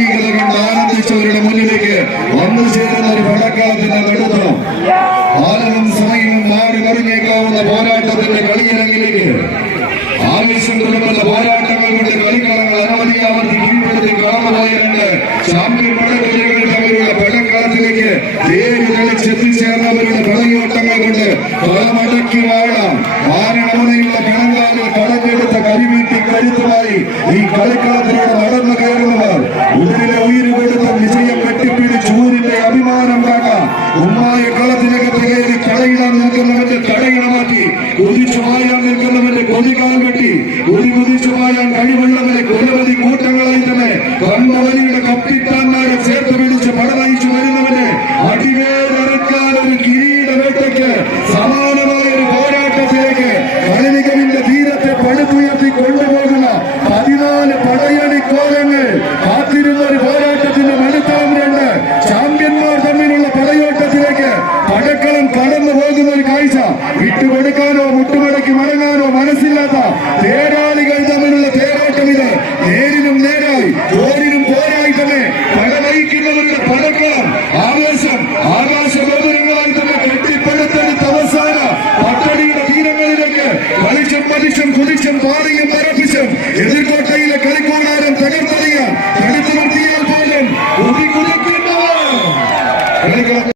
ദൈവികത കൊണ്ട് ആനന്ദിച്ചവരുടെ മുന്നിലേക്ക് വന്നു ചേരുന്ന ഒരു പടക്കാലത്തിന് നടത്തണം. കാലവും സമയവും മാറി മറിഞ്ഞേക്കാവുന്ന പോരാട്ടത്തിന്റെ കളിയിറങ്ങിലേക്ക് ആവേശം കൊള്ളുന്ന പോരാട്ടങ്ങൾ കൊണ്ട് കളിക്കളങ്ങൾ അനവധി ആവർത്തി കീഴ്പ്പെടുത്തി കടന്നുപോയവരുണ്ട്. ചാമ്പ്യൻ പടക്കുതിരകൾ തമ്മിലുള്ള പടക്കളത്തിലേക്ക് പേര് തെളിച്ചെത്തിച്ചേർന്നവരുടെ പടയോട്ടങ്ങൾ കൊണ്ട് കളമടക്കി വാഴാം. ആരണമനയുള്ള കണങ്കാലിൽ കടഞ്ഞെടുത്ത കരിവീട്ടി കരുത്തുമായി ഈ കളിക്കളത്തിലൂടെ നടന്നു കയറുന്നവർ ഉള്ളിലെ ഉയിര് കൊടുത്ത വിജയം കെട്ടിപ്പിടിച്ച് ഊരിന്റെ അഭിമാനം കാട്ടാം. ഉമ്മായ കളത്തിനകത്ത് കയറി കടയിടാൻ നിൽക്കുന്നവന്റെ കടയിട മാറ്റി കുതിച്ചു മായാൻ നിൽക്കുന്നവന്റെ കൊതികാൽ വെട്ടി കുതിച്ചു മായാൻ കഴിവുള്ളവരെ കൊലവതി കൂട്ടങ്ങളായി തന്നെ കമ്പവലിയുടെ കപ്പിത്താന്മാരെ ചേർത്ത് പിടിച്ച് പടനയിച്ചു വരുന്നവനെ അടിവേരക്കാൻ ഒരു കിരീടവേട്ടയ്ക്ക് സമാനമായ ഒരു പോരാട്ടത്തിലേക്ക് കളിമികവിന്റെ തീരത്തെ പടുത്തുയർത്തി കൊണ്ടുപോകുന്ന 14 പടയണി കോലങ്ങൾ കാത്തിരുന്ന ഒരു പോരാട്ടത്തിന്റെ മടുത്തളം 2 ചാമ്പ്യന്മാർ തമ്മിലുള്ള പടയോട്ടത്തിലേക്ക് പടക്കളം കടന്നു പോകുന്ന ഒരു കാഴ്ച. വിട്ടുകൊടുക്കാനോ മുട്ടുമടക്കി മടങ്ങാനോ മനസ്സില്ലാത്ത തേരാളികൾ തമ്മിലുള്ള